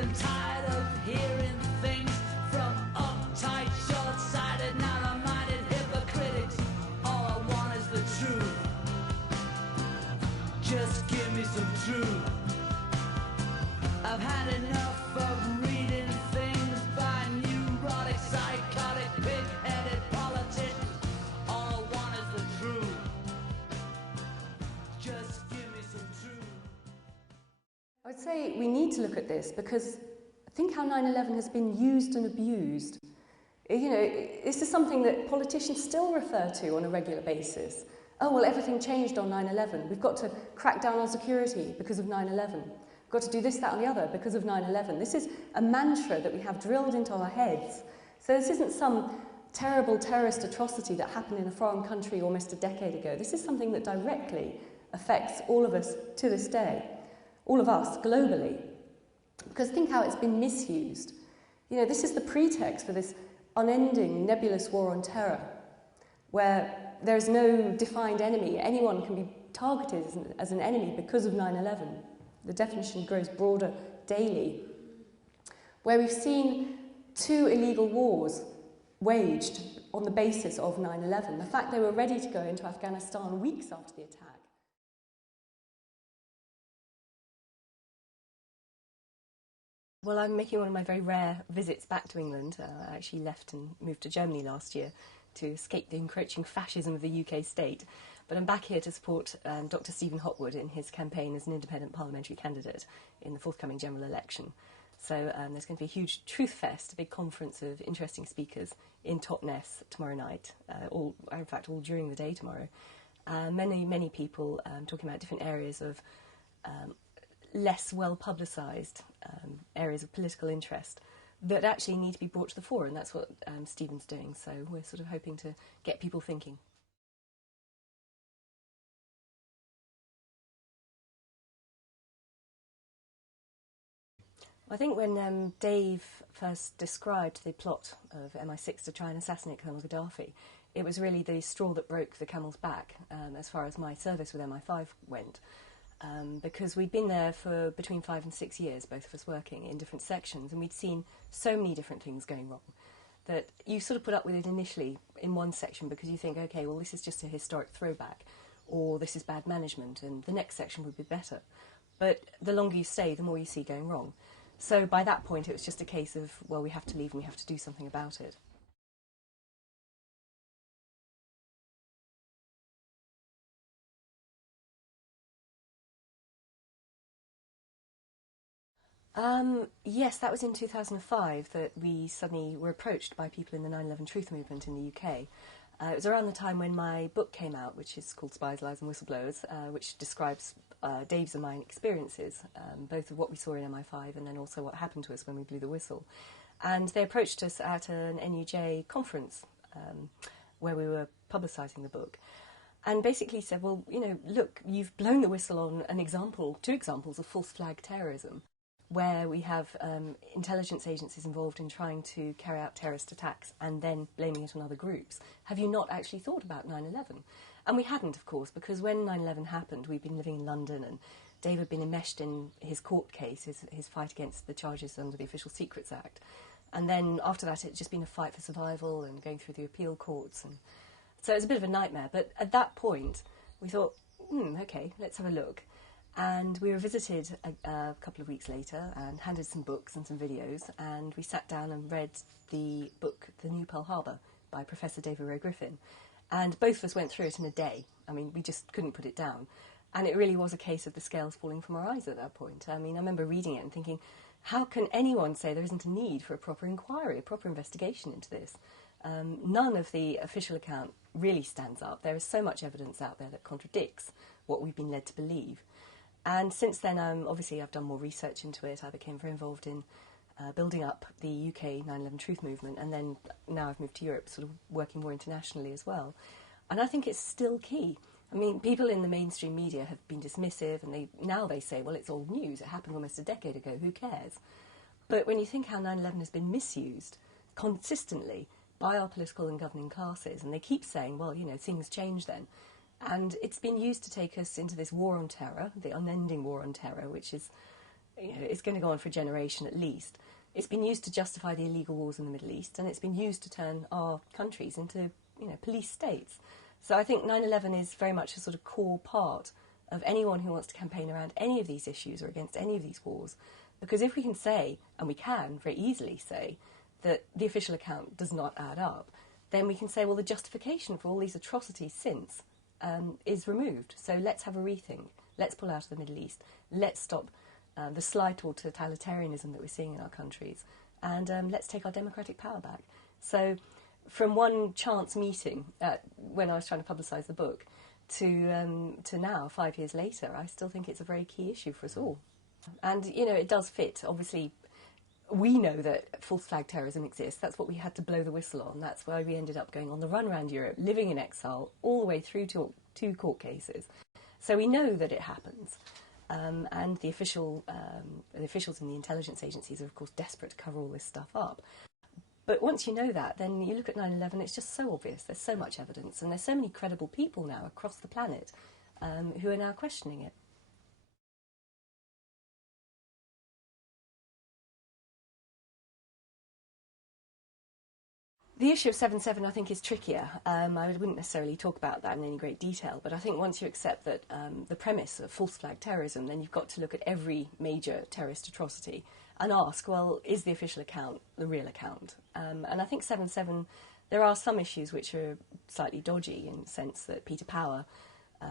and tired of hearing things from uptight, short-sighted, narrow-minded hypocritics. All I want is the truth. Just give me some truth. I've had enough of reading things by neurotic, psychotic, pig-headed politicians. All I want is the truth. Just give me some truth. I would say we need to look at this because think how 9/11 has been used and abused. You know, this is something that politicians still refer to on a regular basis. Oh, well, everything changed on 9/11. We've got to crack down on security because of 9/11. We've got to do this, that and the other because of 9/11. This is a mantra that we have drilled into our heads. So this isn't some terrible terrorist atrocity that happened in a foreign country almost a decade ago. This is something that directly affects all of us to this day, all of us globally. Because think how it's been misused. You know, this is the pretext for this unending nebulous war on terror, where there is no defined enemy. Anyone can be targeted as an enemy because of 9/11. The definition grows broader daily. Where we've seen 2 illegal wars waged on the basis of 9/11. The fact they were ready to go into Afghanistan weeks after the attack. Well, I'm making one of my very rare visits back to England. I actually left and moved to Germany last year to escape the encroaching fascism of the UK state. But I'm back here to support Dr. Stephen Hopwood in his campaign as an independent parliamentary candidate in the forthcoming general election. So there's going to be a huge truth fest, a big conference of interesting speakers in Totnes tomorrow night, all during the day tomorrow. Many people talking about different areas of less well-publicised areas of political interest that actually need to be brought to the fore, and that's what Stephen's doing. So we're sort of hoping to get people thinking. I think when Dave first described the plot of MI6 to try and assassinate Colonel Gaddafi, it was really the straw that broke the camel's back as far as my service with MI5 went. Because we'd been there for between 5 and 6 years, both of us working in different sections, and we'd seen so many different things going wrong that you sort of put up with it initially in one section because you think, okay, well, this is just a historic throwback, or this is bad management, and the next section would be better. But the longer you stay, the more you see going wrong. So by that point, it was just a case of, well, we have to leave and we have to do something about it. Yes, that was in 2005 that we suddenly were approached by people in the 9/11 Truth Movement in the UK. It was around the time when my book came out, which is called Spies, Lies and Whistleblowers, which describes Dave's and my experiences, both of what we saw in MI5 and then also what happened to us when we blew the whistle. And they approached us at an NUJ conference where we were publicising the book. And basically said, well, you know, look, you've blown the whistle on two examples of false flag terrorism, where we have intelligence agencies involved in trying to carry out terrorist attacks and then blaming it on other groups. Have you not actually thought about 9/11? And we hadn't, of course, because when 9/11 happened, we'd been living in London and Dave had been enmeshed in his court case, his fight against the charges under the Official Secrets Act. And then after that, it's just been a fight for survival and going through the appeal courts. And so it was a bit of a nightmare. But at that point, we thought, OK, let's have a look. And we were visited a couple of weeks later and handed some books and some videos, and we sat down and read the book, The New Pearl Harbor, by Professor David Rowe Griffin. And both of us went through it in a day. I mean, we just couldn't put it down. And it really was a case of the scales falling from our eyes at that point. I mean, I remember reading it and thinking, how can anyone say there isn't a need for a proper inquiry, a proper investigation into this? None of the official account really stands up. There is so much evidence out there that contradicts what we've been led to believe. And since then, obviously, I've done more research into it. I became very involved in building up the UK 9/11 Truth Movement, and then now I've moved to Europe, sort of working more internationally as well. And I think it's still key. I mean, people in the mainstream media have been dismissive, and now they say, well, it's old news. It happened almost a decade ago. Who cares? But when you think how 9/11 has been misused consistently by our political and governing classes, and they keep saying, well, you know, things change then. And it's been used to take us into this war on terror, the unending war on terror, which is it's going to go on for a generation at least. It's been used to justify the illegal wars in the Middle East, and it's been used to turn our countries into, police states. So I think 9/11 is very much a sort of core part of anyone who wants to campaign around any of these issues or against any of these wars. Because if we can say, and we can very easily say, that the official account does not add up, then we can say, well, the justification for all these atrocities since is removed. So let's have a rethink. Let's pull out of the Middle East. Let's stop the slide toward totalitarianism that we're seeing in our countries. And let's take our democratic power back. So from one chance meeting when I was trying to publicise the book to now, 5 years later, I still think it's a very key issue for us all. And, it does fit. Obviously, we know that false flag terrorism exists. That's what we had to blow the whistle on. That's why we ended up going on the run around Europe, living in exile, all the way through to 2 court cases. So we know that it happens. And the officials in the intelligence agencies are, of course, desperate to cover all this stuff up. But once you know that, then you look at 9/11, it's just so obvious. There's so much evidence, and there's so many credible people now across the planet who are now questioning it. The issue of 7/7, I think, is trickier. I wouldn't necessarily talk about that in any great detail, but I think once you accept that the premise of false flag terrorism, then you've got to look at every major terrorist atrocity and ask, well, is the official account the real account? And I think 7/7, there are some issues which are slightly dodgy in the sense that Peter Power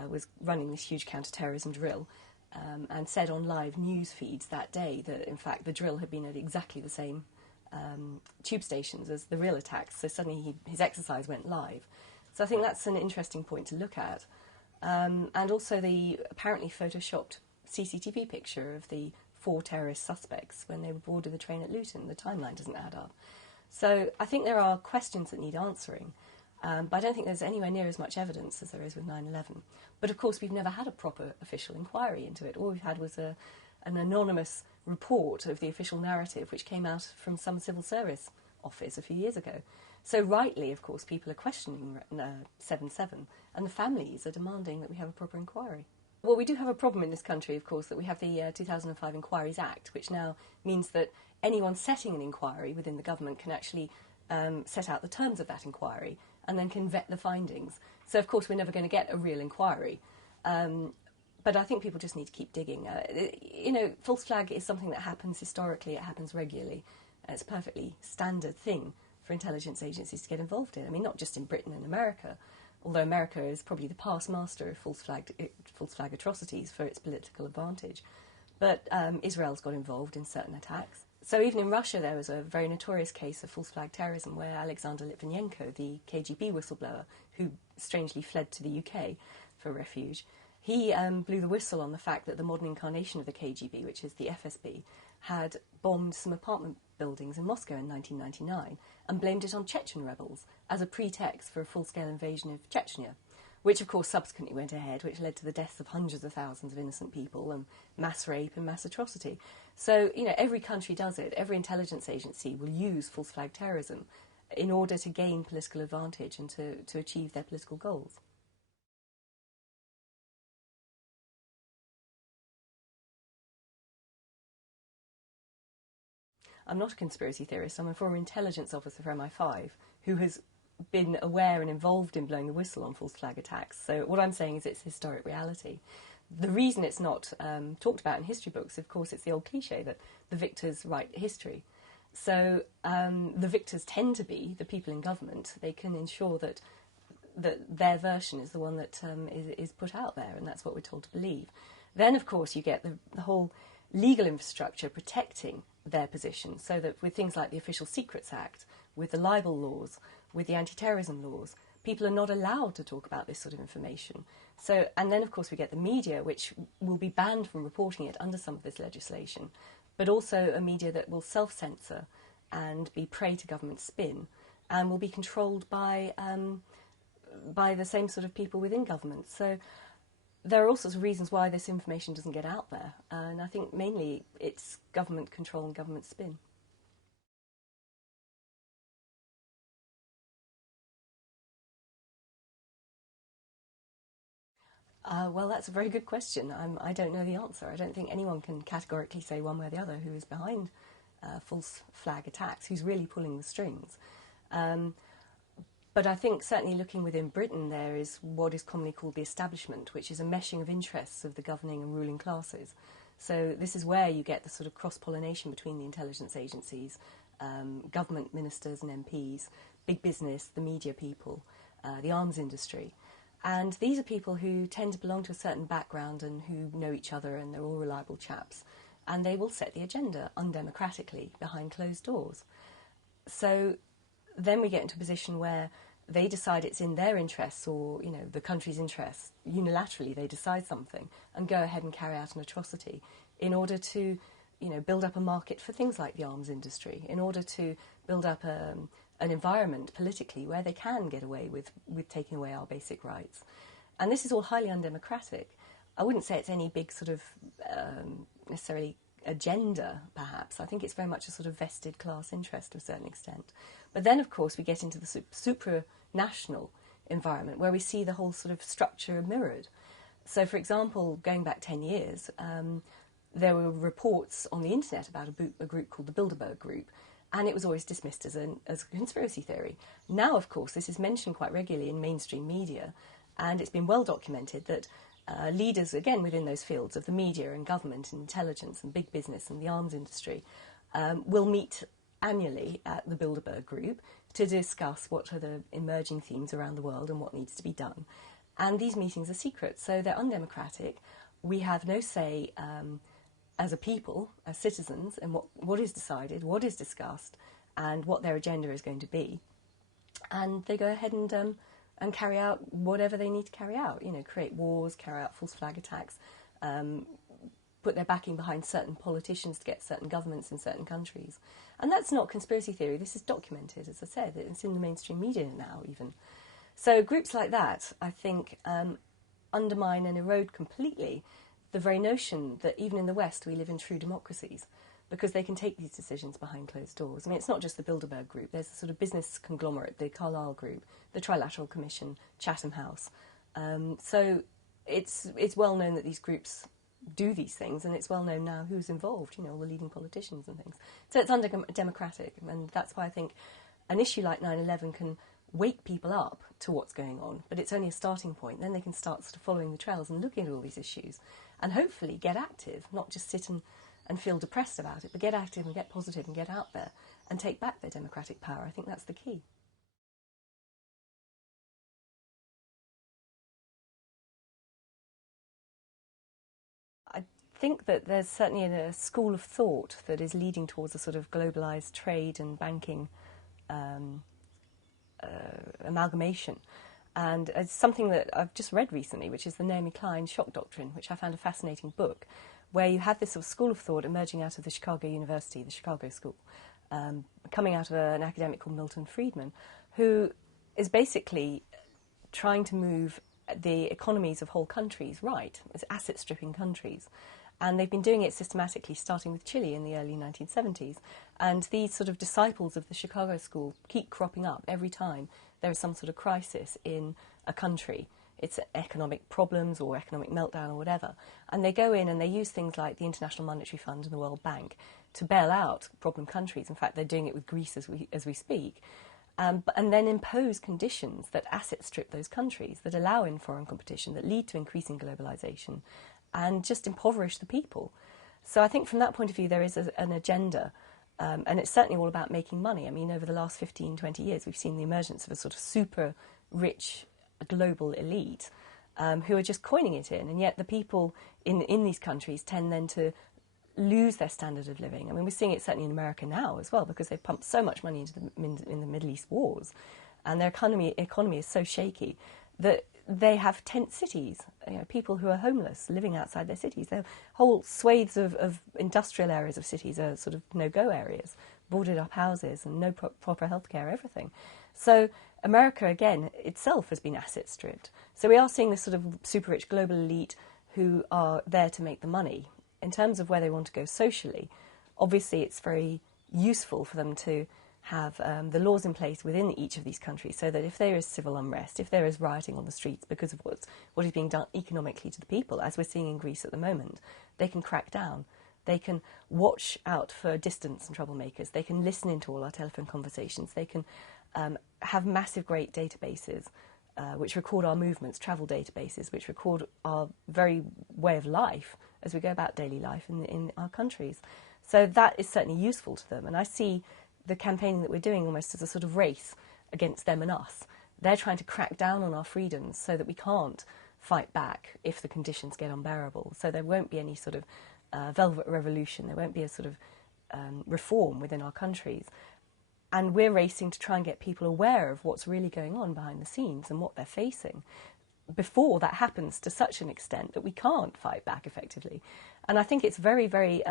was running this huge counter-terrorism drill and said on live news feeds that day that, in fact, the drill had been at exactly the same tube stations as the real attacks, so suddenly his exercise went live. So I think that's an interesting point to look at. And also the apparently photoshopped CCTV picture of the 4 terrorist suspects when they were boarded the train at Luton. The timeline doesn't add up. So I think there are questions that need answering, but I don't think there's anywhere near as much evidence as there is with 9/11. But of course we've never had a proper official inquiry into it. All we've had was an anonymous report of the official narrative which came out from some civil service office a few years ago. So rightly, of course, people are questioning 7/7, and the families are demanding that we have a proper inquiry. Well, we do have a problem in this country, of course, that we have the 2005 Inquiries Act, which now means that anyone setting an inquiry within the government can actually set out the terms of that inquiry and then can vet the findings. So, of course, we're never going to get a real inquiry. But I think people just need to keep digging. False flag is something that happens historically, it happens regularly. It's a perfectly standard thing for intelligence agencies to get involved in. I mean, not just in Britain and America, although America is probably the past master of false flag atrocities for its political advantage. But Israel's got involved in certain attacks. So even in Russia, there was a very notorious case of false flag terrorism where Alexander Litvinenko, the KGB whistleblower, who strangely fled to the UK for refuge, he blew the whistle on the fact that the modern incarnation of the KGB, which is the FSB, had bombed some apartment buildings in Moscow in 1999 and blamed it on Chechen rebels as a pretext for a full-scale invasion of Chechnya, which of course subsequently went ahead, which led to the deaths of hundreds of thousands of innocent people and mass rape and mass atrocity. So, every country does it. Every intelligence agency will use false flag terrorism in order to gain political advantage and to achieve their political goals. I'm not a conspiracy theorist. I'm a former intelligence officer for MI5 who has been aware and involved in blowing the whistle on false flag attacks. So what I'm saying is it's historic reality. The reason it's not talked about in history books, of course, it's the old cliche that the victors write history. So the victors tend to be the people in government. They can ensure that their version is the one that is put out there, and that's what we're told to believe. Then, of course, you get the whole legal infrastructure protecting their position, so that with things like the Official Secrets Act, with the libel laws, with the anti-terrorism laws, people are not allowed to talk about this sort of information. So, and then of course we get the media, which will be banned from reporting it under some of this legislation, but also a media that will self-censor and be prey to government spin, and will be controlled by the same sort of people within government. So there are all sorts of reasons why this information doesn't get out there, and I think mainly it's government control and government spin. Well, that's a very good question. I don't know the answer. I don't think anyone can categorically say one way or the other who is behind false flag attacks, who's really pulling the strings. But I think certainly looking within Britain, there is what is commonly called the establishment, which is a meshing of interests of the governing and ruling classes. So this is where you get the sort of cross-pollination between the intelligence agencies, government ministers and MPs, big business, the media people, the arms industry. And these are people who tend to belong to a certain background and who know each other, and they're all reliable chaps. And they will set the agenda undemocratically behind closed doors. So then we get into a position where they decide it's in their interests, or the country's interests. Unilaterally, they decide something and go ahead and carry out an atrocity in order to, build up a market for things like the arms industry, in order to build up an environment politically where they can get away with taking away our basic rights. And this is all highly undemocratic. I wouldn't say it's any big sort of necessarily agenda, perhaps. I think it's very much a sort of vested class interest to a certain extent. But then, of course, we get into the supranational environment where we see the whole sort of structure mirrored. So, for example, going back 10 years, there were reports on the internet about a group called the Bilderberg Group, and it was always dismissed as a conspiracy theory. Now, of course, this is mentioned quite regularly in mainstream media, and it's been well documented that leaders, again, within those fields of the media and government and intelligence and big business and the arms industry will meet annually at the Bilderberg Group to discuss what are the emerging themes around the world and what needs to be done. And these meetings are secret, so they're undemocratic. We have no say as a people, as citizens, in what is decided, what is discussed, and what their agenda is going to be. And they go ahead and carry out whatever they need to carry out, create wars, carry out false flag attacks, put their backing behind certain politicians to get certain governments in certain countries. And that's not conspiracy theory. This is documented, as I said. It's in the mainstream media now, even. So groups like that, I think, undermine and erode completely the very notion that even in the West we live in true democracies, because they can take these decisions behind closed doors. I mean, it's not just the Bilderberg Group. There's a sort of business conglomerate, the Carlyle Group, the Trilateral Commission, Chatham House. So it's well known that these groups do these things, and it's well known now who's involved, all the leading politicians and things. So it's undemocratic, and that's why I think an issue like 9/11 can wake people up to what's going on, but it's only a starting point. Then they can start sort of following the trails and looking at all these issues and hopefully get active, not just sit and feel depressed about it, but get active and get positive and get out there and take back their democratic power. I think that's the key. I think that there's certainly a school of thought that is leading towards a sort of globalised trade and banking amalgamation. And it's something that I've just read recently, which is the Naomi Klein Shock Doctrine, which I found a fascinating book, where you have this sort of school of thought emerging out of the Chicago University, the Chicago School, coming out of an academic called Milton Friedman, who is basically trying to move the economies of whole countries right, as asset-stripping countries. And they've been doing it systematically, starting with Chile in the early 1970s. And these sort of disciples of the Chicago School keep cropping up every time there is some sort of crisis in a country. It's economic problems or economic meltdown or whatever. And they go in and they use things like the International Monetary Fund and the World Bank to bail out problem countries. In fact, they're doing it with Greece as we speak. And then impose conditions that asset strip those countries, that allow in foreign competition, that lead to increasing globalisation, and just impoverish the people. So I think from that point of view there is an agenda, and it's certainly all about making money. I mean, over the last 15, 20 years we've seen the emergence of a sort of super rich global elite who are just coining it in, and yet the people in these countries tend then to lose their standard of living. I mean, we're seeing it certainly in America now as well, because they've pumped so much money into in the Middle East wars, and their economy is so shaky that they have tent cities, people who are homeless living outside their cities. There are whole swathes of industrial areas of cities are sort of no-go areas, boarded up houses and no proper healthcare, everything. So America, again, itself has been asset stripped. So we are seeing this sort of super rich global elite who are there to make the money. In terms of where they want to go socially, obviously it's very useful for them to have the laws in place within each of these countries, so that if there is civil unrest, if there is rioting on the streets because of what is being done economically to the people, as we're seeing in Greece at the moment, they can crack down. They can watch out for distance and troublemakers. They can listen into all our telephone conversations. They can have massive, great databases which record our movements, travel databases, which record our very way of life as we go about daily life in our countries. So that is certainly useful to them. And I see the campaigning that we're doing almost as a sort of race against them and us. They're trying to crack down on our freedoms so that we can't fight back if the conditions get unbearable. So there won't be any sort of velvet revolution. There won't be a sort of reform within our countries. And we're racing to try and get people aware of what's really going on behind the scenes and what they're facing before that happens to such an extent that we can't fight back effectively. And I think it's very, very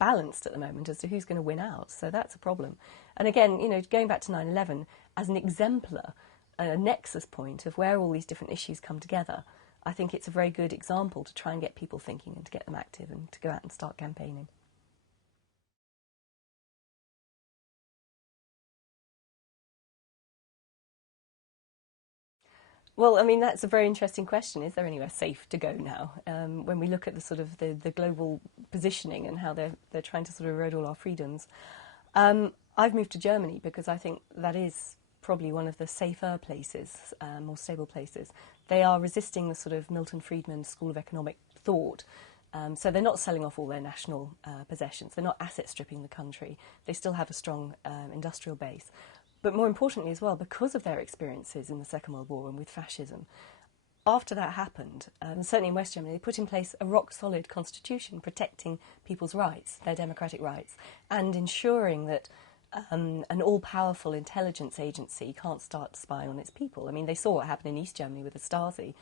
balanced at the moment as to who's going to win out. So that's a problem. And again, you know, going back to 9/11 as an exemplar, a nexus point of where all these different issues come together, I think it's a very good example to try and get people thinking and to get them active and to go out and start campaigning. Well, I mean, that's a very interesting question. Is there anywhere safe to go now? When we look at the sort of the global positioning and how they're trying to sort of erode all our freedoms. I've moved to Germany because I think that is probably one of the safer places, more stable places. They are resisting the sort of Milton Friedman School of Economic thought. So they're not selling off all their national possessions. They're not asset stripping the country. They still have a strong industrial base. But more importantly as well, because of their experiences in the Second World War and with fascism, after that happened, certainly in West Germany, they put in place a rock-solid constitution protecting people's rights, their democratic rights, and ensuring that an all-powerful intelligence agency can't start spying on its people. I mean, they saw what happened in East Germany with the Stasi,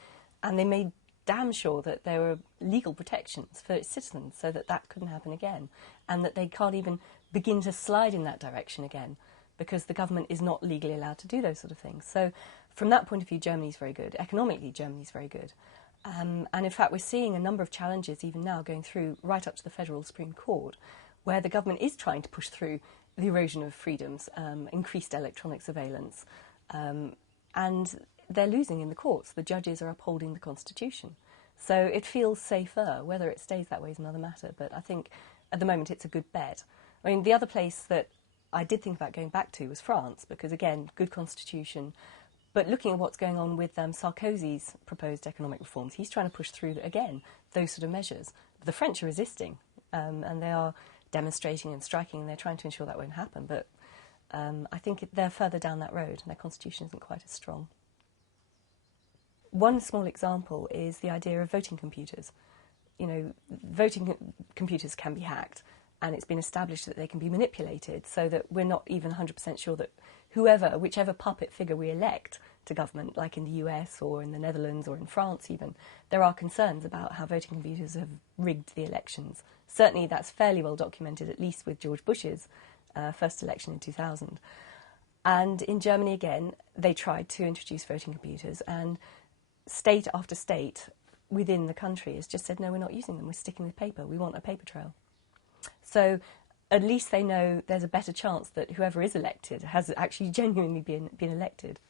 and they made damn sure that there were legal protections for its citizens so that that couldn't happen again, and that they can't even begin to slide in that direction again, because the government is not legally allowed to do those sort of things. So from that point of view, Germany's very good. Economically, Germany's very good. And in fact, we're seeing a number of challenges even now going through right up to the Federal Supreme Court, where the government is trying to push through the erosion of freedoms, increased electronic surveillance, and they're losing in the courts. The judges are upholding the Constitution. So it feels safer. Whether it stays that way is another matter, but I think at the moment it's a good bet. I mean, the other place that I did think about going back to was France, because again, good constitution. But looking at what's going on with Sarkozy's proposed economic reforms, he's trying to push through, again, those sort of measures. The French are resisting, and they are demonstrating and striking, and they're trying to ensure that won't happen. But I think they're further down that road, and their constitution isn't quite as strong. One small example is the idea of voting computers. You know, voting computers can be hacked, and it's been established that they can be manipulated so that we're not even 100% sure that whichever puppet figure we elect to government, like in the US or in the Netherlands or in France even, there are concerns about how voting computers have rigged the elections. Certainly that's fairly well documented, at least with George Bush's first election in 2000. And in Germany, again, they tried to introduce voting computers, and state after state within the country has just said, no, we're not using them, we're sticking with paper, we want a paper trail. So at least they know there's a better chance that whoever is elected has actually genuinely been elected.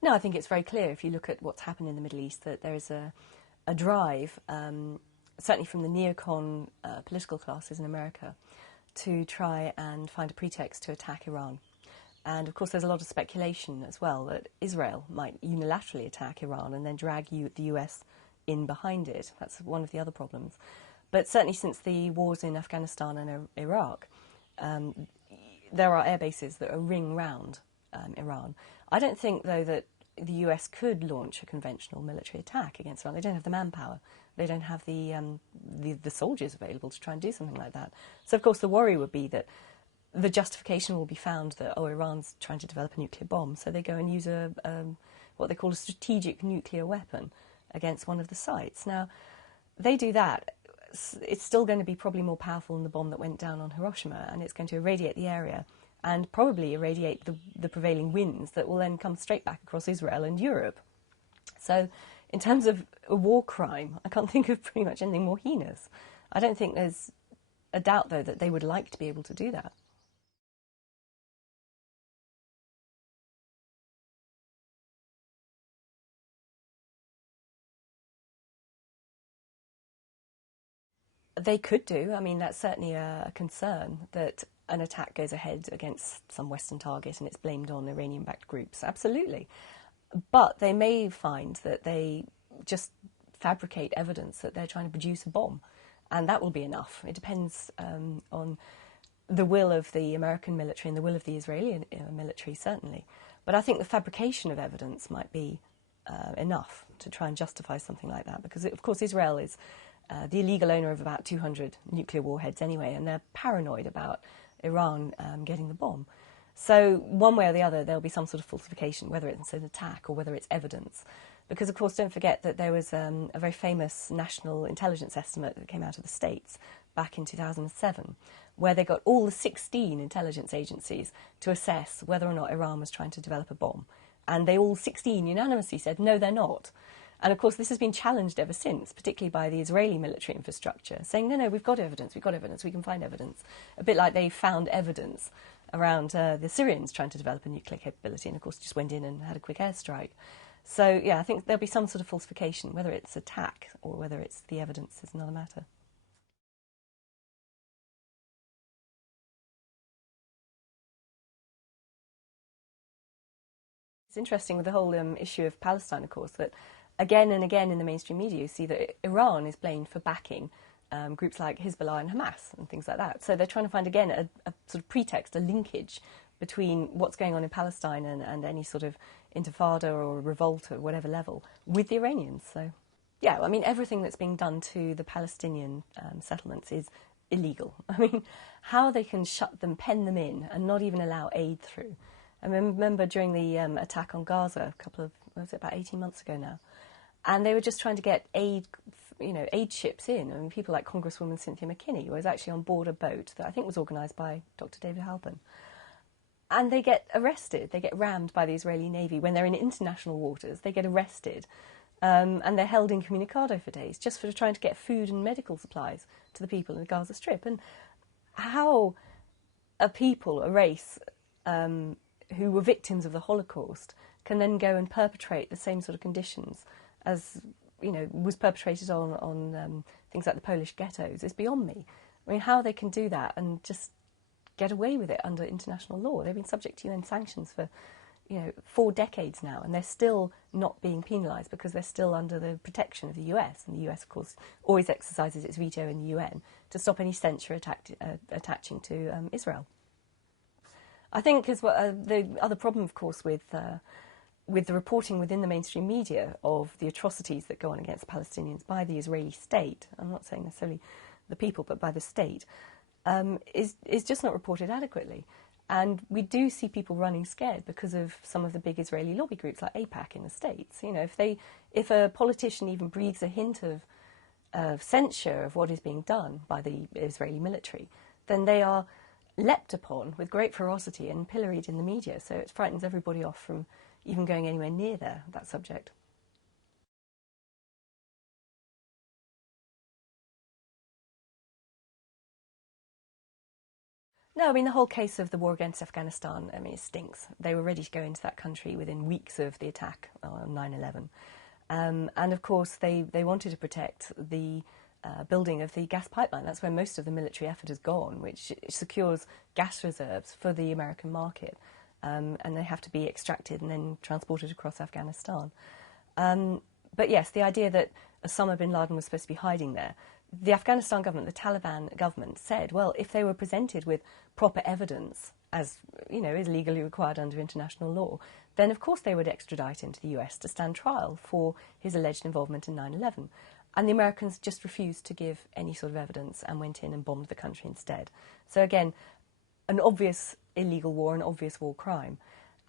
No, I think it's very clear if you look at what's happened in the Middle East that there is a drive, certainly from the neocon political classes in America, to try and find a pretext to attack Iran. And of course there's a lot of speculation as well that Israel might unilaterally attack Iran and then drag the US in behind it. That's one of the other problems. But certainly since the wars in Afghanistan and Iraq, there are air bases that are ring round Iran. I don't think, though, that the US could launch a conventional military attack against Iran. They don't have the manpower. They don't have the soldiers available to try and do something like that. So, of course, the worry would be that the justification will be found that, oh, Iran's trying to develop a nuclear bomb, so they go and use what they call a strategic nuclear weapon against one of the sites. Now, they do that. It's still going to be probably more powerful than the bomb that went down on Hiroshima, and it's going to irradiate the area and probably irradiate the prevailing winds that will then come straight back across Israel and Europe. So in terms of a war crime, I can't think of pretty much anything more heinous. I don't think there's a doubt, though, that they would like to be able to do that. They could do. I mean, that's certainly a concern that an attack goes ahead against some Western target and it's blamed on Iranian-backed groups. Absolutely. But they may find that they just fabricate evidence that they're trying to produce a bomb, and that will be enough. It depends on the will of the American military and the will of the Israeli military, certainly. But I think the fabrication of evidence might be enough to try and justify something like that, because, of course, Israel is the illegal owner of about 200 nuclear warheads anyway, and they're paranoid about Iran getting the bomb. So one way or the other, there'll be some sort of falsification, whether it's an attack or whether it's evidence. Because, of course, don't forget that there was a very famous national intelligence estimate that came out of the States back in 2007, where they got all the 16 intelligence agencies to assess whether or not Iran was trying to develop a bomb. And they all 16 unanimously said, no, they're not. And, of course, this has been challenged ever since, particularly by the Israeli military infrastructure, saying, no, we've got evidence, we can find evidence. A bit like they found evidence around the Syrians trying to develop a nuclear capability and, of course, just went in and had a quick airstrike. So, yeah, I think there'll be some sort of falsification. Whether it's attack or whether it's the evidence is another matter. It's interesting with the whole issue of Palestine, of course, that again and again in the mainstream media you see that Iran is blamed for backing groups like Hezbollah and Hamas and things like that. So they're trying to find, again, a sort of pretext, a linkage between what's going on in Palestine and any sort of intifada or revolt at whatever level with the Iranians. So, yeah, I mean, everything that's being done to the Palestinian settlements is illegal. I mean, how they can shut them, pen them in, and not even allow aid through. I remember during the attack on Gaza about 18 months ago now, and they were just trying to get aid ships in. I mean, people like Congresswoman Cynthia McKinney was actually on board a boat that I think was organised by Dr. David Halpern. And they get arrested. They get rammed by the Israeli Navy. When they're in international waters, they get arrested. And they're held incommunicado for days just for trying to get food and medical supplies to the people in the Gaza Strip. And how a people, a race, who were victims of the Holocaust can then go and perpetrate the same sort of conditions as, was perpetrated on things like the Polish ghettos is beyond me. I mean, how they can do that and just get away with it under international law. They've been subject to UN sanctions for, 4 decades now, and they're still not being penalised because they're still under the protection of the US. And the US, of course, always exercises its veto in the UN to stop any censure attaching to Israel. I think as well, the other problem, of course, with the reporting within the mainstream media of the atrocities that go on against the Palestinians by the Israeli state, I'm not saying necessarily the people, but by the state, is just not reported adequately. And we do see people running scared because of some of the big Israeli lobby groups like AIPAC in the States. If a politician even breathes a hint of censure of what is being done by the Israeli military, then they are leapt upon with great ferocity and pilloried in the media. So it frightens everybody off from even going anywhere near that subject. No, I mean, the whole case of the war against Afghanistan, I mean, it stinks. They were ready to go into that country within weeks of the attack on 9/11. And, of course, they wanted to protect the building of the gas pipeline. That's where most of the military effort has gone, which secures gas reserves for the American market. And they have to be extracted and then transported across Afghanistan. But, yes, the idea that Osama bin Laden was supposed to be hiding there, the Afghanistan government, the Taliban government, said, well, if they were presented with proper evidence, as is legally required under international law, then of course they would extradite him to the US to stand trial for his alleged involvement in 9/11. And the Americans just refused to give any sort of evidence and went in and bombed the country instead. So again, an obvious illegal war, an obvious war crime.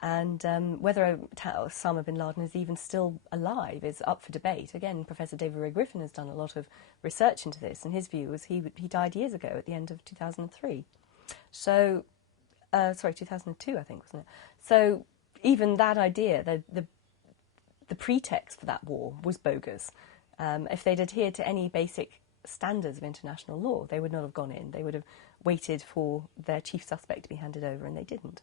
And whether Osama bin Laden is even still alive is up for debate. Again, Professor David Ray Griffin has done a lot of research into this, and his view was he died years ago at the end of 2003. So, 2002, I think, wasn't it? So even that idea, the pretext for that war was bogus. If they'd adhered to any basic standards of international law, they would not have gone in. They would have waited for their chief suspect to be handed over, and they didn't.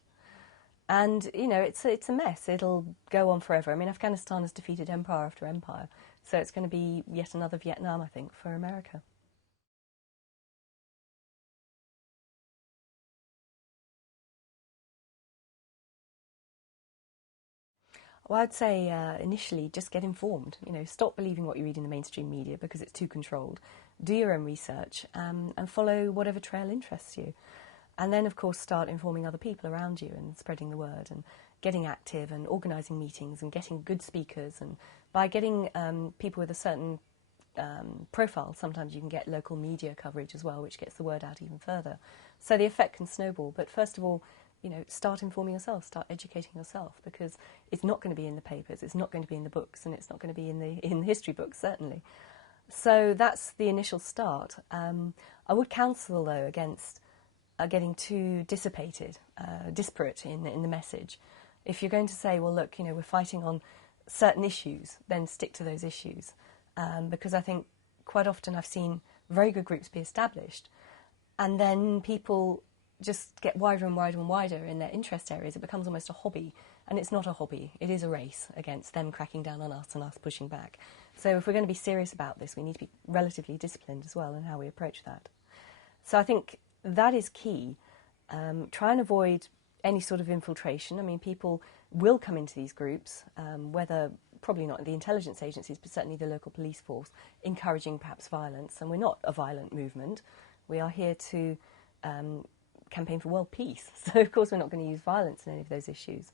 And, you know, it's a mess. It'll go on forever. I mean, Afghanistan has defeated empire after empire, so it's going to be yet another Vietnam, I think, for America. Well, I'd say initially just get informed. You know, stop believing what you read in the mainstream media because it's too controlled. Do your own research and follow whatever trail interests you. And then, of course, start informing other people around you and spreading the word and getting active and organising meetings and getting good speakers. And by getting people with a certain profile, sometimes you can get local media coverage as well, which gets the word out even further. So the effect can snowball. But first of all, you know, start informing yourself, start educating yourself, because it's not going to be in the papers, it's not going to be in the books, and it's not going to be in the history books, certainly. So that's the initial start. I would counsel, though, against getting too dissipated, disparate in the message. If you're going to say, well, look, you know, we're fighting on certain issues, then stick to those issues. Because I think quite often I've seen very good groups be established, and then people just get wider and wider and wider in their interest areas. It becomes almost a hobby, and it's not a hobby. It is a race against them cracking down on us and us pushing back. So if we're going to be serious about this, we need to be relatively disciplined as well in how we approach that. So I think that is key. Try and avoid any sort of infiltration. I mean, people will come into these groups, whether probably not the intelligence agencies, but certainly the local police force, encouraging perhaps violence. And we're not a violent movement. We are here to campaign for world peace. So, of course, we're not going to use violence in any of those issues.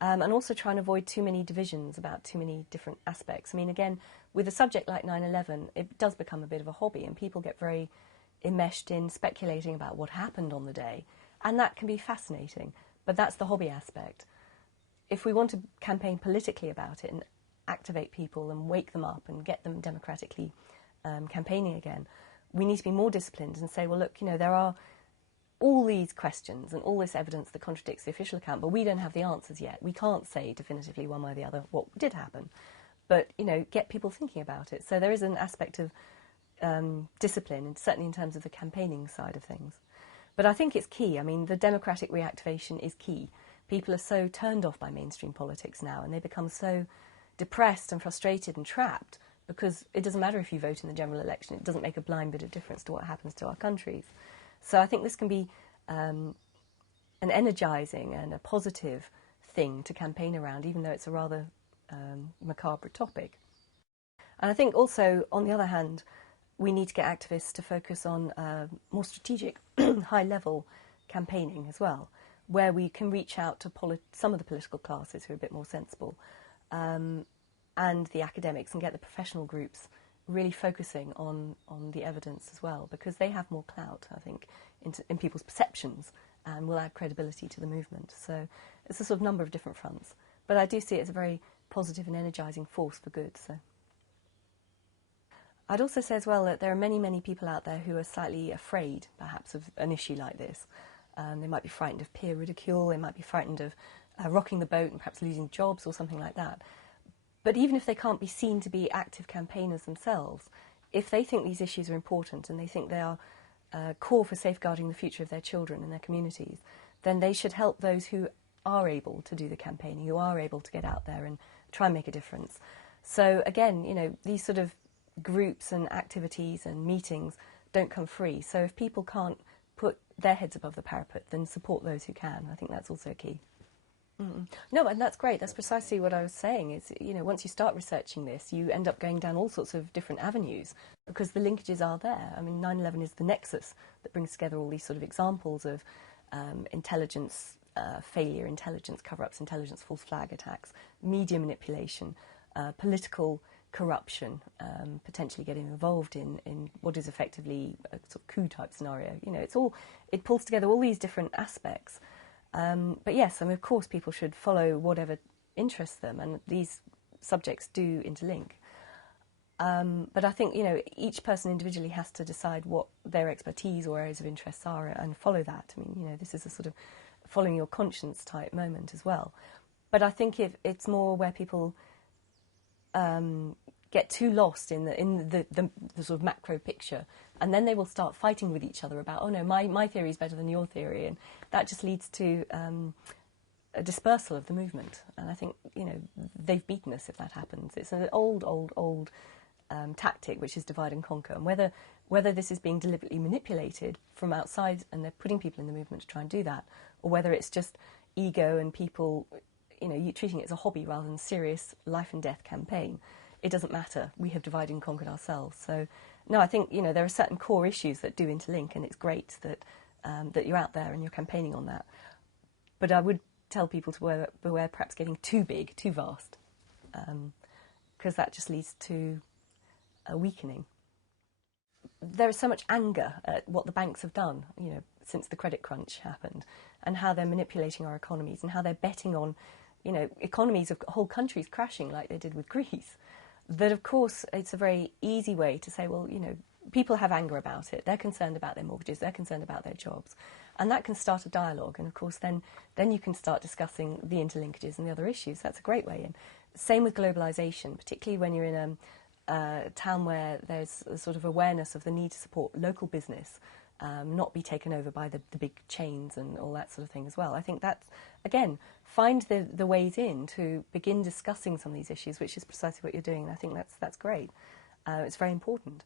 And also try and avoid too many divisions about too many different aspects. I mean, again, with a subject like 9/11, it does become a bit of a hobby, and people get very enmeshed in speculating about what happened on the day. And that can be fascinating, but that's the hobby aspect. If we want to campaign politically about it and activate people and wake them up and get them democratically campaigning again, we need to be more disciplined and say, well, look, you know, there are all these questions and all this evidence that contradicts the official account, but we don't have the answers yet. We can't say definitively one way or the other what did happen. But, you know, get people thinking about it. So there is an aspect of discipline, and certainly in terms of the campaigning side of things. But I think it's key. I mean, the democratic reactivation is key. People are so turned off by mainstream politics now, and they become so depressed and frustrated and trapped because it doesn't matter if you vote in the general election. It doesn't make a blind bit of difference to what happens to our countries. So I think this can be an energising and a positive thing to campaign around, even though it's a rather macabre topic. And I think also, on the other hand, we need to get activists to focus on more strategic, high-level campaigning as well, where we can reach out to some of the political classes who are a bit more sensible, and the academics, and get the professional groups really focusing on the evidence as well, because they have more clout, I think, in people's perceptions, and will add credibility to the movement. So it's a sort of number of different fronts. But I do see it as a very positive and energising force for good. So I'd also say as well that there are many, many people out there who are slightly afraid, perhaps, of an issue like this. They might be frightened of peer ridicule, they might be frightened of rocking the boat and perhaps losing jobs or something like that. But even if they can't be seen to be active campaigners themselves, if they think these issues are important and they think they are core for safeguarding the future of their children and their communities, then they should help those who are able to do the campaigning, who are able to get out there and try and make a difference. So again, you know, these sort of groups and activities and meetings don't come free. So if people can't put their heads above the parapet, then support those who can. I think that's also key. No, and that's great. That's precisely what I was saying is, you know, once you start researching this, you end up going down all sorts of different avenues because the linkages are there. I mean, 9/11 is the nexus that brings together all these sort of examples of intelligence failure, intelligence cover-ups, intelligence false flag attacks, media manipulation, political corruption, potentially getting involved in what is effectively a sort of coup-type scenario. You know, it pulls together all these different aspects. But yes, I mean, of course, people should follow whatever interests them, and these subjects do interlink. But I think, you know, each person individually has to decide what their expertise or areas of interests are and follow that. I mean, you know, this is a sort of following your conscience type moment as well. But I think if it's more where people get too lost in the sort of macro picture, and then they will start fighting with each other about, oh no, my theory is better than your theory, and that just leads to a dispersal of the movement. And I think, you know, they've beaten us if that happens. It's an old tactic, which is divide and conquer, and whether this is being deliberately manipulated from outside and they're putting people in the movement to try and do that, or whether it's just ego and people, you know, you treating it as a hobby rather than serious life and death campaign. It doesn't matter. We have divided and conquered ourselves. So, no, I think, you know, there are certain core issues that do interlink, and it's great that that you're out there and you're campaigning on that. But I would tell people to beware perhaps getting too big, too vast, because that just leads to a weakening. There is so much anger at what the banks have done, you know, since the credit crunch happened, and how they're manipulating our economies and how they're betting on, you know, economies of whole countries crashing like they did with Greece. That, of course, it's a very easy way to say, well, you know, people have anger about it. They're concerned about their mortgages. They're concerned about their jobs. And that can start a dialogue. And, of course, then you can start discussing the interlinkages and the other issues. That's a great way in. Same with globalisation, particularly when you're in a town where there's a sort of awareness of the need to support local business, not be taken over by the big chains and all that sort of thing as well. I think that's, again, find the ways in to begin discussing some of these issues, which is precisely what you're doing, and I think that's great. It's very important.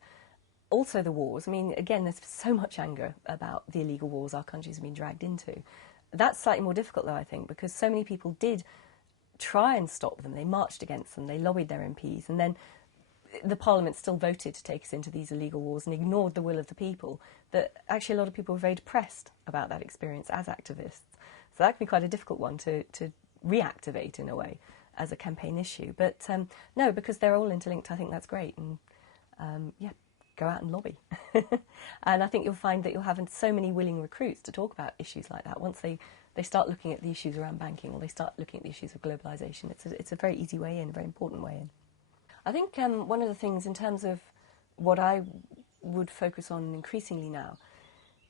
Also the wars, I mean, again, there's so much anger about the illegal wars our countries have been dragged into. That's slightly more difficult, though, I think, because so many people did try and stop them. They marched against them, they lobbied their MPs, and then the Parliament still voted to take us into these illegal wars and ignored the will of the people, that actually a lot of people were very depressed about that experience as activists. So that can be quite a difficult one to reactivate in a way as a campaign issue. But no, because they're all interlinked, I think that's great. And yeah, go out and lobby. And I think you'll find that you'll have so many willing recruits to talk about issues like that once they start looking at the issues around banking, or they start looking at the issues of globalisation. It's a very easy way in, a very important way in. I think one of the things in terms of what I would focus on increasingly now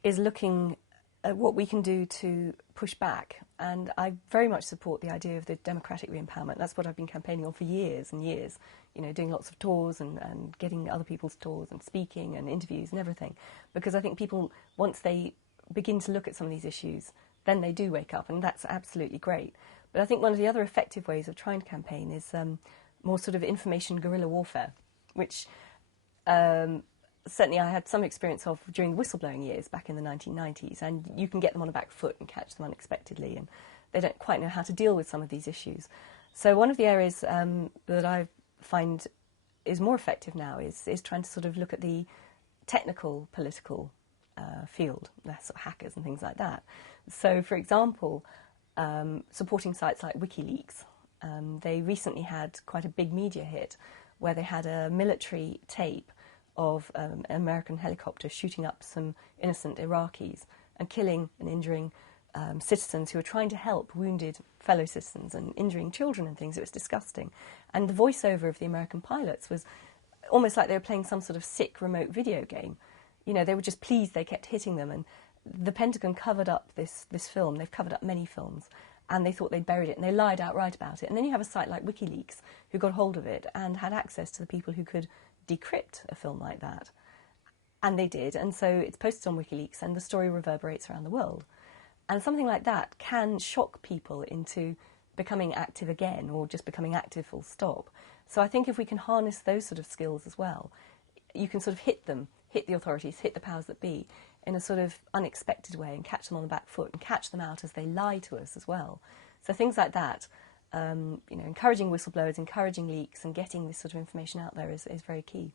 is looking at what we can do to push back. And I very much support the idea of the democratic re-empowerment. That's what I've been campaigning on for years and years, you know, doing lots of tours and getting other people's tours and speaking and interviews and everything. Because I think people, once they begin to look at some of these issues, then they do wake up, and that's absolutely great. But I think one of the other effective ways of trying to campaign is more sort of information guerrilla warfare, which certainly I had some experience of during the whistleblowing years back in the 1990s, and you can get them on the back foot and catch them unexpectedly, and they don't quite know how to deal with some of these issues. So one of the areas that I find is more effective now is trying to sort of look at the technical political field, that's sort of hackers and things like that. So, for example, supporting sites like WikiLeaks. They recently had quite a big media hit where they had a military tape of an American helicopter shooting up some innocent Iraqis and killing and injuring citizens who were trying to help wounded fellow citizens and injuring children and things. It was disgusting. And the voiceover of the American pilots was almost like they were playing some sort of sick remote video game. You know, they were just pleased they kept hitting them. And the Pentagon covered up this film. They've covered up many films. And they thought they'd buried it, and they lied outright about it. And then you have a site like WikiLeaks who got hold of it and had access to the people who could decrypt a film like that. And they did, and so it's posted on WikiLeaks, and the story reverberates around the world. And something like that can shock people into becoming active again, or just becoming active full stop. So I think if we can harness those sort of skills as well, you can sort of hit the authorities, hit the powers that be, in a sort of unexpected way, and catch them on the back foot and catch them out as they lie to us as well. So things like that, you know, encouraging whistleblowers, encouraging leaks, and getting this sort of information out there is very key.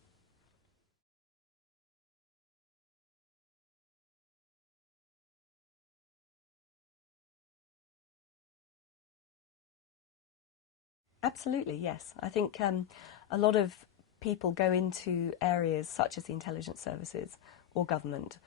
Absolutely, yes. I think a lot of people go into areas such as the intelligence services or government,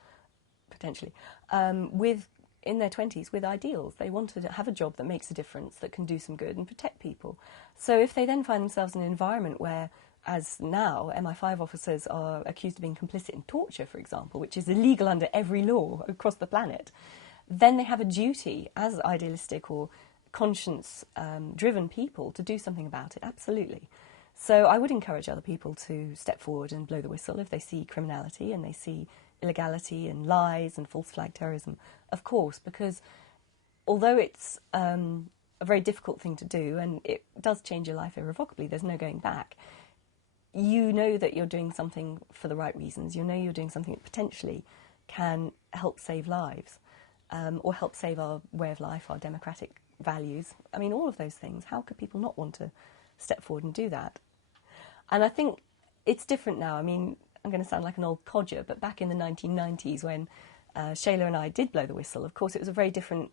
potentially, in their 20s with ideals. They want to have a job that makes a difference, that can do some good and protect people. So if they then find themselves in an environment where, as now, MI5 officers are accused of being complicit in torture, for example, which is illegal under every law across the planet, then they have a duty as idealistic or conscience-driven people to do something about it, absolutely. So I would encourage other people to step forward and blow the whistle if they see criminality and they see illegality and lies and false flag terrorism, of course, because although it's a very difficult thing to do and it does change your life irrevocably, there's no going back, you know that you're doing something for the right reasons. You know you're doing something that potentially can help save lives, or help save our way of life, our democratic values. I mean, all of those things. How could people not want to step forward and do that? And I think it's different now. I mean, I'm going to sound like an old codger, but back in the 1990s when Shayla and I did blow the whistle, of course, it was a very different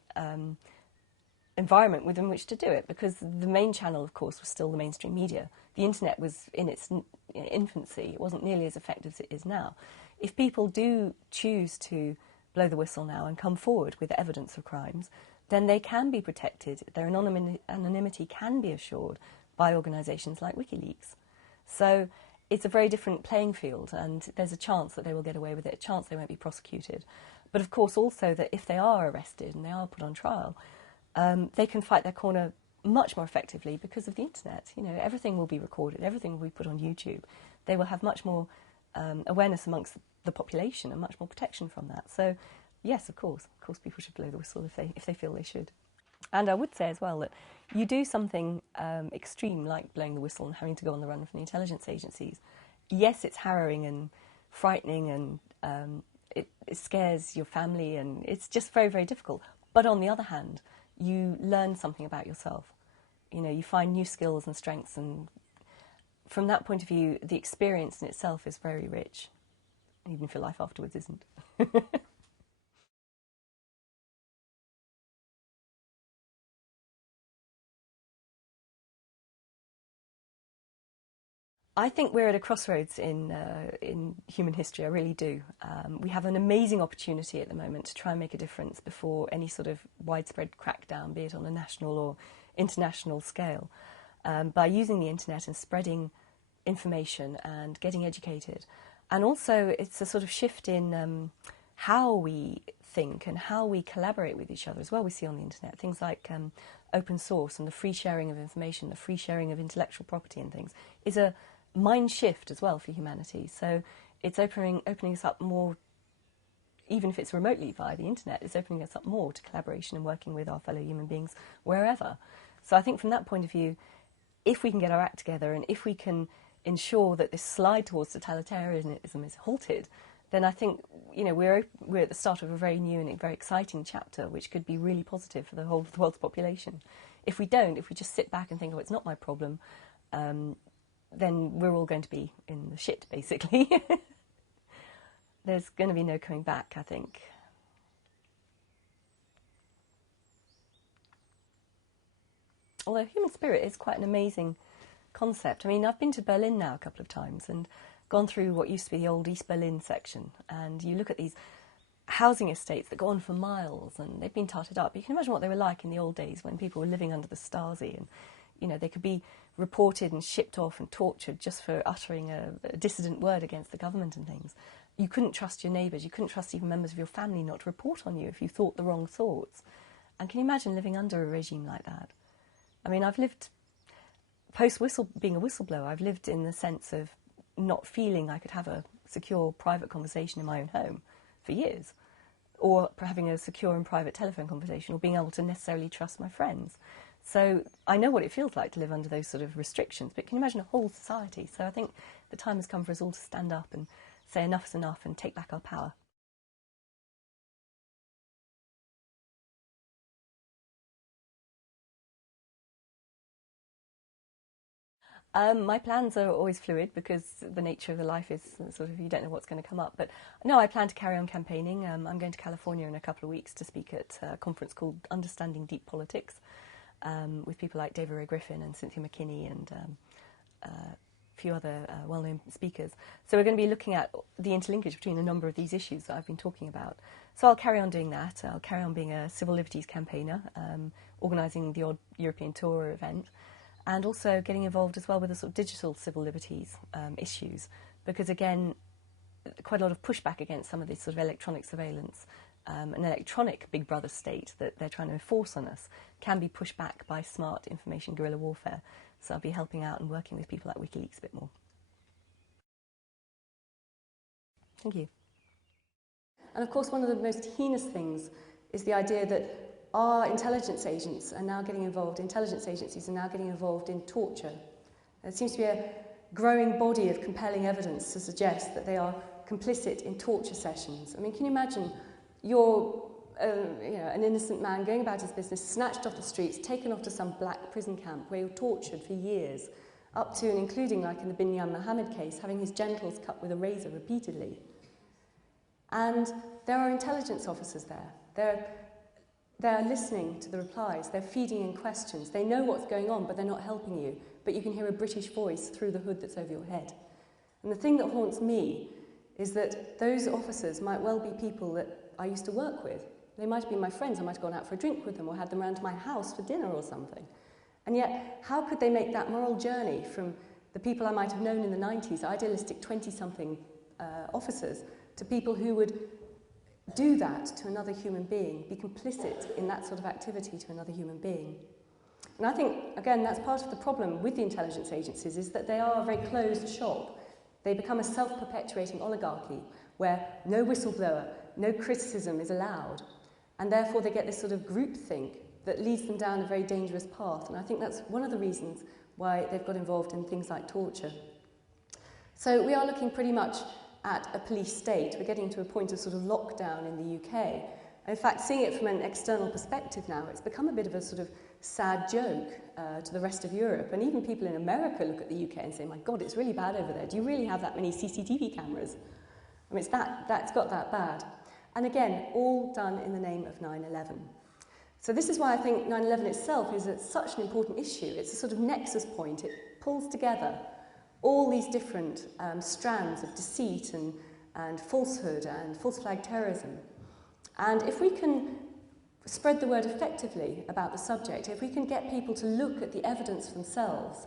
environment within which to do it, because the main channel, of course, was still the mainstream media. The internet was in its infancy. It wasn't nearly as effective as it is now. If people do choose to blow the whistle now and come forward with evidence of crimes, then they can be protected. Their anonymity can be assured by organisations like WikiLeaks. So it's a very different playing field, and there's a chance that they will get away with it, a chance they won't be prosecuted. But of course also that if they are arrested and they are put on trial, they can fight their corner much more effectively because of the internet. You know, everything will be recorded, everything will be put on YouTube. They will have much more awareness amongst the population and much more protection from that. So yes, of course people should blow the whistle if they feel they should. And I would say as well that you do something extreme like blowing the whistle and having to go on the run from the intelligence agencies. Yes, it's harrowing and frightening, and it scares your family, and it's just very, very difficult. But on the other hand, you learn something about yourself. You know, you find new skills and strengths, and from that point of view, the experience in itself is very rich, even if your life afterwards isn't. I think we're at a crossroads in human history. I really do. We have an amazing opportunity at the moment to try and make a difference before any sort of widespread crackdown, be it on a national or international scale, by using the internet and spreading information and getting educated. And also, it's a sort of shift in how we think and how we collaborate with each other as well. We see on the internet things like open source and the free sharing of information, the free sharing of intellectual property and things is a mind shift as well for humanity. So it's opening us up more, even if it's remotely via the internet, it's opening us up more to collaboration and working with our fellow human beings wherever. So I think from that point of view, if we can get our act together and if we can ensure that this slide towards totalitarianism is halted, then I think, you know, we're at the start of a very new and very exciting chapter, which could be really positive for the whole of the world's population. If we just sit back and think, oh, it's not my problem, then we're all going to be in the shit, basically. There's going to be no coming back, I think. Although human spirit is quite an amazing concept. I mean, I've been to Berlin now a couple of times and gone through what used to be the old East Berlin section, and you look at these housing estates that go on for miles, and they've been tarted up. You can imagine what they were like in the old days when people were living under the Stasi, and you know, they could be reported and shipped off and tortured just for uttering a dissident word against the government and things. You couldn't trust your neighbours, you couldn't trust even members of your family not to report on you if you thought the wrong thoughts. And can you imagine living under a regime like that? I mean, I've lived, being a whistleblower, I've lived in the sense of not feeling I could have a secure private conversation in my own home for years, or having a secure and private telephone conversation, or being able to necessarily trust my friends. So I know what it feels like to live under those sort of restrictions, but can you imagine a whole society? So I think the time has come for us all to stand up and say enough is enough and take back our power. My plans are always fluid because the nature of the life is sort of, you don't know what's going to come up. But no, I plan to carry on campaigning. I'm going to California in a couple of weeks to speak at a conference called Understanding Deep Politics, with people like David Ray Griffin and Cynthia McKinney and a few other well-known speakers. So we're going to be looking at the interlinkage between a number of these issues that I've been talking about. So I'll carry on doing that. I'll carry on being a civil liberties campaigner, organising the odd European tour event, and also getting involved as well with the sort of digital civil liberties issues, because again, quite a lot of pushback against some of this sort of electronic surveillance, an electronic Big Brother state that they're trying to enforce on us, can be pushed back by smart information guerrilla warfare. So I'll be helping out and working with people like WikiLeaks a bit more. Thank you. And of course, one of the most heinous things is the idea that our intelligence agencies are now getting involved in torture. There seems to be a growing body of compelling evidence to suggest that they are complicit in torture sessions. I mean, can you imagine you're an innocent man going about his business, snatched off the streets, taken off to some black prison camp where you're tortured for years, up to and including, like in the Binyan Mohammed case, having his genitals cut with a razor repeatedly. And there are intelligence officers there. They're listening to the replies, they're feeding in questions, they know what's going on, but they're not helping you. But you can hear a British voice through the hood that's over your head. And the thing that haunts me is that those officers might well be people that I used to work with. They might have been my friends, I might have gone out for a drink with them or had them round to my house for dinner or something. And yet, how could they make that moral journey from the people I might have known in the 90s, idealistic 20-something officers, to people who would do that to another human being, be complicit in that sort of activity to another human being? And I think, again, that's part of the problem with the intelligence agencies, is that they are a very closed shop. They become a self-perpetuating oligarchy where no whistleblower, no criticism is allowed. And therefore they get this sort of groupthink that leads them down a very dangerous path. And I think that's one of the reasons why they've got involved in things like torture. So we are looking pretty much at a police state. We're getting to a point of sort of lockdown in the UK. In fact, seeing it from an external perspective now, it's become a bit of a sort of sad joke to the rest of Europe. And even people in America look at the UK and say, my God, it's really bad over there. Do you really have that many CCTV cameras? I mean, that's got that bad. And again, all done in the name of 9/11. So this is why I think 9/11 itself is such an important issue. It's a sort of nexus point. It pulls together all these different strands of deceit and falsehood and false flag terrorism. And if we can spread the word effectively about the subject, if we can get people to look at the evidence for themselves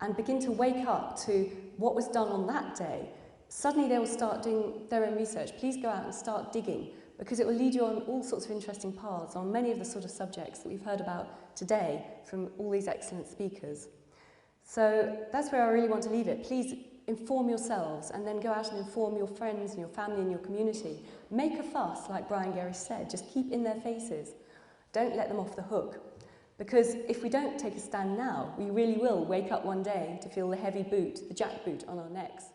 and begin to wake up to what was done on that day, suddenly they will start doing their own research. Please go out and start digging, because it will lead you on all sorts of interesting paths on many of the sort of subjects that we've heard about today from all these excellent speakers. So that's where I really want to leave it. Please inform yourselves and then go out and inform your friends and your family and your community. Make a fuss, like Brian Gerry said. Just keep in their faces. Don't let them off the hook. Because if we don't take a stand now, we really will wake up one day to feel the heavy boot, the jackboot on our necks.